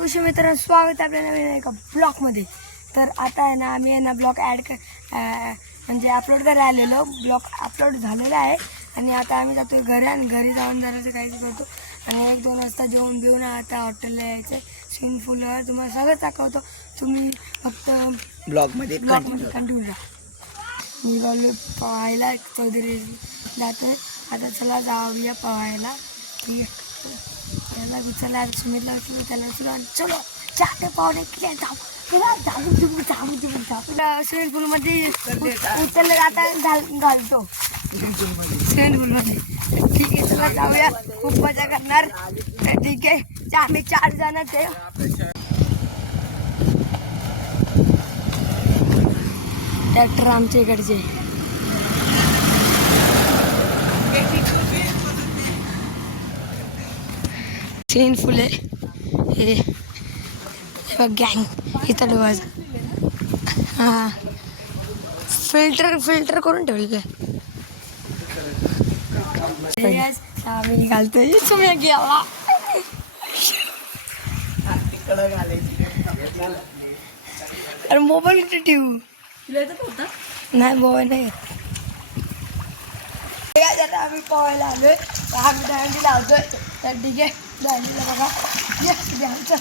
विषय मित्रांनो, स्वागत आहे आपल्या नवीन एका ब्लॉगमध्ये. तर आता आहे ना आम्ही आहे ना ब्लॉग म्हणजे अपलोड करायला आलेलो. ब्लॉग अपलोड झालेला आहे आणि आता आम्ही जातो घरी आणि घरी जाऊन जरासं काहीच करतो आणि 1-2 वाजता जेवण बिवून आता हॉटेलला यायचं. स्विमिंग पूलवर तुम्हाला सगळं दाखवतो. तुम्ही फक्त ब्लॉगमध्ये कंटिन्यू राहा. मी बोललो पवायला चौधरी जातोय. आता चला जाऊया पवायला. ठीक आहे, त्याला विचारला सुमितला विचारलं त्याला विचारलं चलो चाटे पावडे किती जाऊ स्विमिंग पूलमध्ये उतरले आता घालतो स्विमिंग पूलमध्ये. ठीक आहे, चला जाऊया, खूप मजा करणार. तर ठीक आहे, आम्ही 4 जणच आहे. ट्रॅक्टर आमच्या इकडचे स्विमिंग पूल आहे हे गँग इथं डोळ्याचं. हां, फिल्टर करून ठेवलेलं आहे. आम्ही घालतोय तुम्ही घ्यावा. अरे मोबाईल कुठे ठेवू? नाही, मोबाईल नाही. आता आम्ही पोहायला आलोय. आम्ही दांडी लावतोय. तर ठीक आहे, दांडीला बघा द्यायचं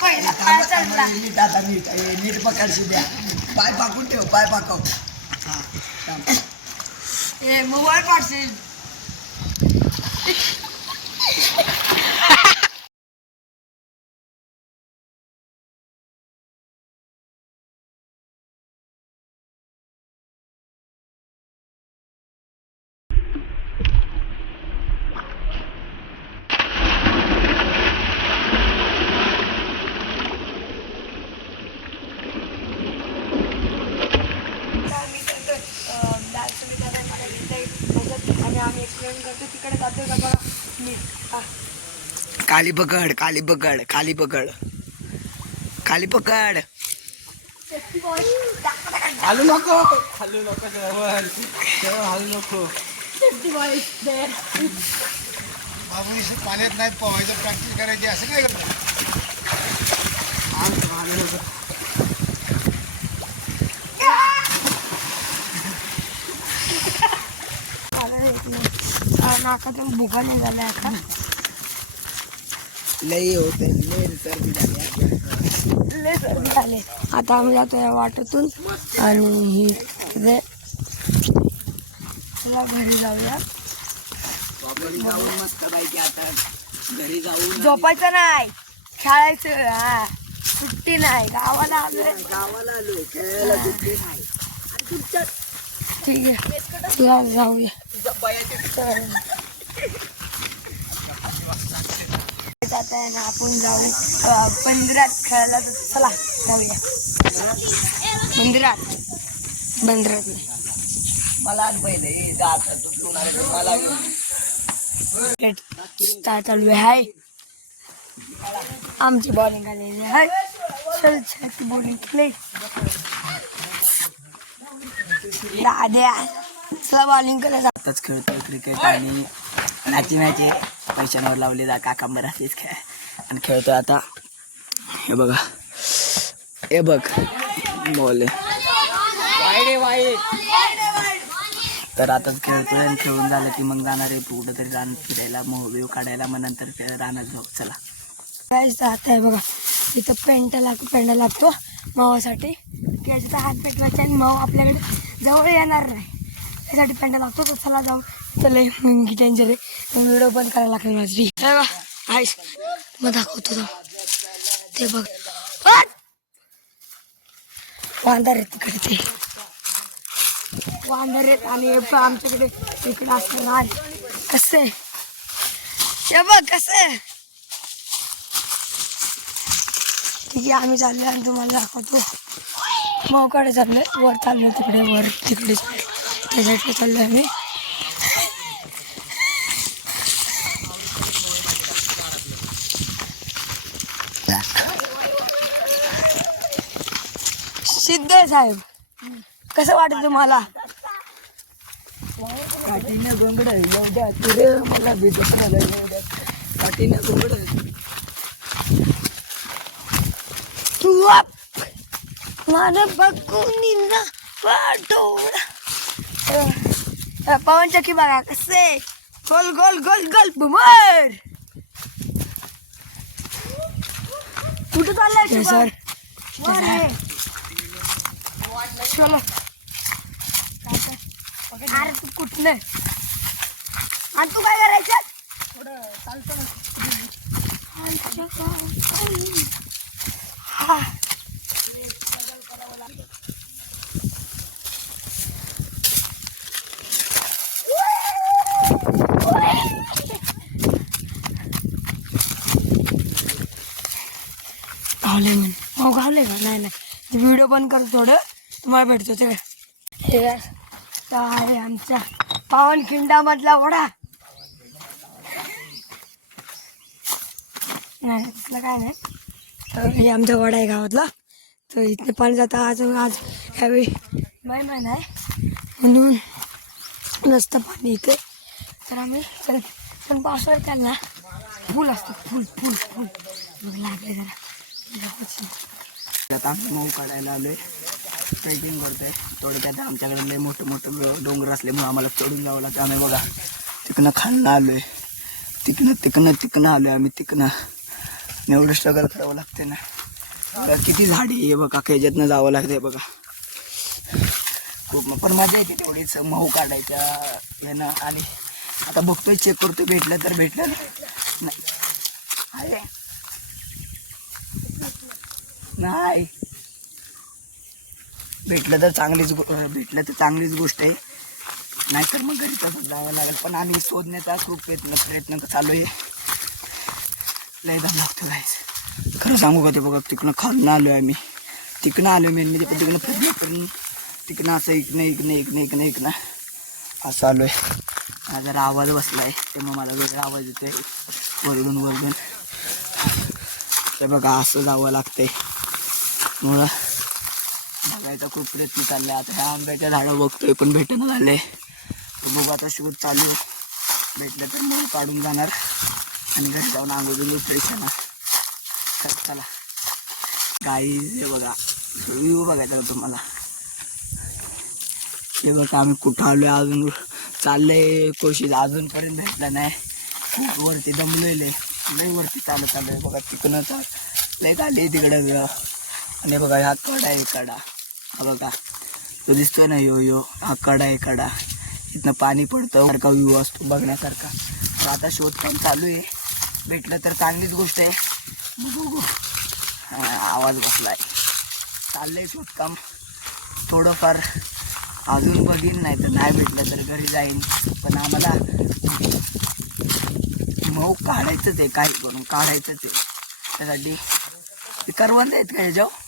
पहिला पाय चढला. नीट पकडशी द्या, पाय पाकून ठेव, पाय पाकव. ए मोबाईल पाडशील. आणि आम्ही एक्सप्लेन करतो तिकडे जातोय का बघा. मी खाली पकड, खाली पकड, खाली पकड, खाली पकड. हालू नको, हालू नको, हालू नको. बाबू पाण्यात नाही पोहायचं, प्रॅक्टिस करायची, असं काय करतो. नाकातून भुका निघाल्या आता. लई होते, लय सर्दी झाले. आता आम्ही जातो या वाटेतून आणि तिथे चला घरी जाऊया. मस्त पाहिजे. आता घरी जाऊन झोपायचं नाही, खेळायचं. हा, सुट्टी नाही, गावाला आलोय. खेळायला सुट्टी नाही. ठीक आहे, चला जाऊया. आता आहे ना आपण जाऊ बंदरात खेळायला. चला जाऊया बंदरात नाही. मला पहिले मला चालू आहे. आमची बॉलिंग आलेली आहे. चल छाती बॉलिंग प्ले दाद्या. चला बॉलिंग करायला. आताच खेळतोय क्रिकेट आणि मॅची पैशांवर लावले जा काकांबर असेच खेळ आणि खेळतोय आता. हे बघा, हे बघ बॉल. तर आताच खेळतोय आणि खेळून झालं की मग जाणार आहे कुठं तरी रान फिरायला, व्ह्यू काढायला. मग नंतर रानात जाऊ. चला काय जात आहे बघा, इथं पेंट लागतो मावासाठी. त्याचा हात पेटवायचा आणि माव आपल्याकडे जवळ येणार नाही, त्यासाठी पेंट लागतो. तर चला जाऊ. चला मुंगी टेंजर आहे, व्हिडिओ बंद करायला लागेल माझी. काय बा आईस मग दाखवतो जाऊ. ते बघ वांदर आहेत तिकडे, ते वांदर आहेत. आणि आमच्याकडे इकडे असतं रान. कसं आहे ते बघ, कसं आहे. ठीक आहे, आम्ही चाललोय आणि तुम्हाला दाखवतो. मौकडे चाललोय, वर चाललोय, तिकडे त्या साईडला चाललोय आम्ही. सिद्धे साहेब, कसं वाटत तुम्हाला? पाठीने गोंगड मला भेटत पाठीने गोंगड. वाप मला बघून ना वाटोळा. पवन चक्की बघा कसे गोल गोल गोल गोल बुमर. कुठं चाललाय सर? चलो अरे तू कुठलं आणि तू काय करायचं? हा घावले म्हण हो घावले का? नाही नाही व्हिडिओ बंद कर थोडं तुम्हाला भेटतो ते. हे आहे आमच्या पावनखिंडामधला वडा. नाही तिथलं काय नाही. तर हे आमचा वडा आहे गावातला. तर इथलं पाणी जातं आज ह्यावेळी महिना आहे म्हणून नसतं पाणी इथे. तर आम्ही पण पावसाळ्यात त्यांना फुल असतं फुल फुल फुल मग लागले जरा. आता मऊ काढायला आलोय, ट्रेकिंग करतोय. थोडक्यात आमच्याकडे लय मोठं मोठं डोंगर असल्यामुळे आम्हाला चढून जावं लागतं. आम्ही बघा तिकडनं खालनं आलोय, तिकडनं आलोय आम्ही तिकडनं. एवढं स्ट्रगल करावं लागते ना. बघा किती झाडी आहे बघा, ह्याच्यातनं जावं लागतंय बघा. खूप पण मजा येते तेवढीच मऊ काढायच्या यानं. आणि आता बघतोय, चेक करतोय, भेटलं तर भेटलं नाही. नाही भेटलं तर चांगलीच गोष्ट आहे. नाहीतर मग घरी तसंच जावं लागेल. पण आम्ही शोधण्याचा खूप प्रयत्न चालू आहे. लय दम लागतो जायचं. खरं सांगू का ते बघा तिकडनं खालून आलोय आम्ही. तिकडनं आलोय मेन म्हणजे पण तिकडनं प्रयत्न करून तिकडनं असं इकडनं असं आलोय. जरा आवाज बसलाय तेव्हा मला वेगळा आवाज येतोय वरडून. ते बघा असं जावं लागतंय. मुळं बघायचा खूप प्रयत्न चाललाय. आता ह्या आंब्याच्या झाडं बघतोय पण भेटणं झालंय. बघू आता शोध चालू आहे. भेटलं तर मग काढून जाणार आणि घरी जाऊन आंघोळ फ्रेश होणार. चला गाई हे बघा व्ह्यू बघायचा तुम्हाला. हे बघा आम्ही कुठं आलोय, अजून चाललंय कोशिश, अजूनपर्यंत भेटला नाही. खूप वरती दमलेले, लय वरती चालत आलोय बघा. तिकडं तर लय काढले तिकडं. आणि बघा हा कडा आहे कडा, हा बघा तो दिसतोय ना यो हा कडा आहे कडा. इथनं पाणी पडतं, सारखा व्ह्यू असतो बघण्यासारखा. तर आता शोधकाम चालू आहे. भेटलं तर चांगलीच गोष्ट आहे. बघू आवाज बसलाय. चाललंय शोधकाम थोडंफार. अजून बघीन, नाही तर नाही भेटलं तर घरी जाईन. पण आम्हाला मऊ काढायचंच आहे, काही करून काढायचंच आहे. त्यासाठी ते करवंद आहेत का ह्याच्यावर?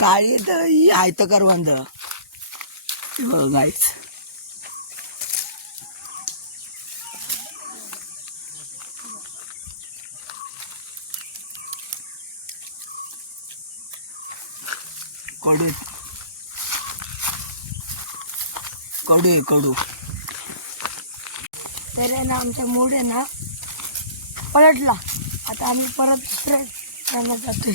काळी आहे तर करवंद गाईच. कडू तर आहे ना आमचा मूड आहे ना पलटला. आता आम्ही परत दुसऱ्या जातोय.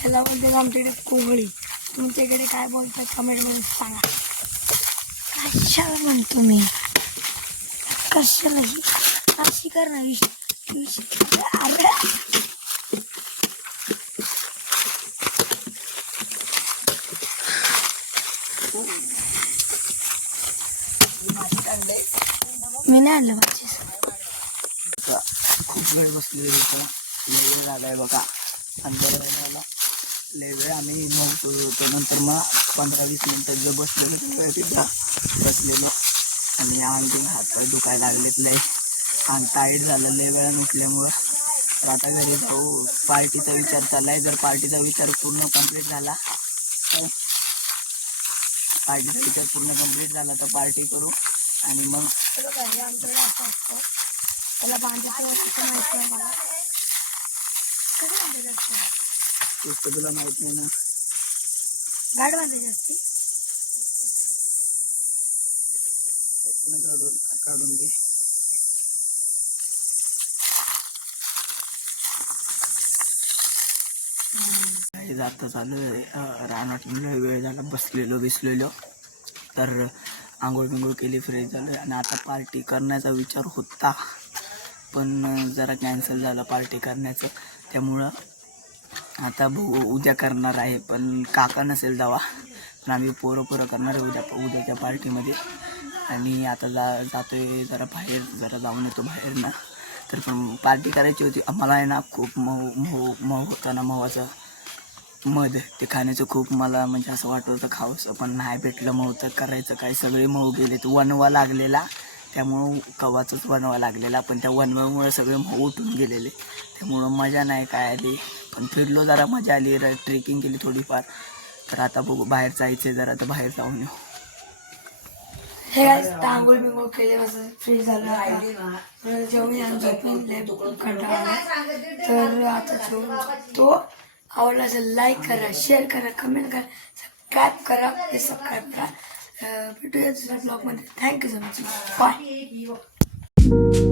त्याला बोलते आमच्याकडे कोहळी. तुमच्याकडे काय बोलतात कमेंटमध्ये सांगा. कशाला म्हणतो मी, कशाला अशी कर ना मी नाही आणलं माझी. खूप वेळ बसलेली होतं झालाय बघा. अंधाराला लय वेळ आम्ही नव्हतो. नंतर मग 15-20 मिनिटं जर बसलेलो आणि आमचे हातपाय दुखायला लागलेत लय आणि टाईट झालं लय वेळा उठल्यामुळं. तर आता घरी जाऊ. पार्टीचा विचार चाललाय. जर पार्टीचा विचार पूर्ण कम्प्लीट झाला तर पार्टी करू. आणि मग त्याला तुला माहित नाही ना गाड बांधायची असते. काढून घे. काही जाता चालू आहे रानात. लय वेळ झाला बसलेलो तर आंघोळ बिंघोळ केली, फ्रेश झालं आणि आता पार्टी करण्याचा विचार होता पण जरा कॅन्सल झालं पार्टी करण्याचं. त्यामुळं आता उद्या करणार आहे पण काका नसेल जावा, पण आम्ही पोरं करणार आहे उद्याच्या पार्टीमध्ये. आणि आता जातोय जरा बाहेर, जरा जाऊन येतो बाहेर ना. तर पण पार्टी करायची होती आम्हाला आहे ना. खूप मऊ होता ना, मवाचं मध ते खाण्याचं खूप मला म्हणजे असं वाटत होतं खावंसं, पण नाही भेटलं मऊ. तर करायचं काय, सगळे मऊ गेले. तो वनवा लागलेला त्यामुळं कवाचंच वनवा लागलेला, पण त्या वनव्यामुळे सगळे मऊ उठून गेलेले, त्यामुळं मजा नाही काय आली. पण फिरलो जरा, मजा आली, ट्रेकिंग केली थोडीफार. तर आता बघू बाहेर जायचं जरा, तर बाहेर जाऊन येऊ. हे आंघोळ बिंघोळ केले, असं फ्रेश झालं. आता जेवण आणि झोपून कंटाळा. तर आता तो आवडला असेल लाईक करा, शेअर करा, कमेंट करा, सबस्क्राईब करा. हे सबस्क्राईब करा. भेटूया दुसऱ्या ब्लॉगमध्ये. Thank you so much. बाय.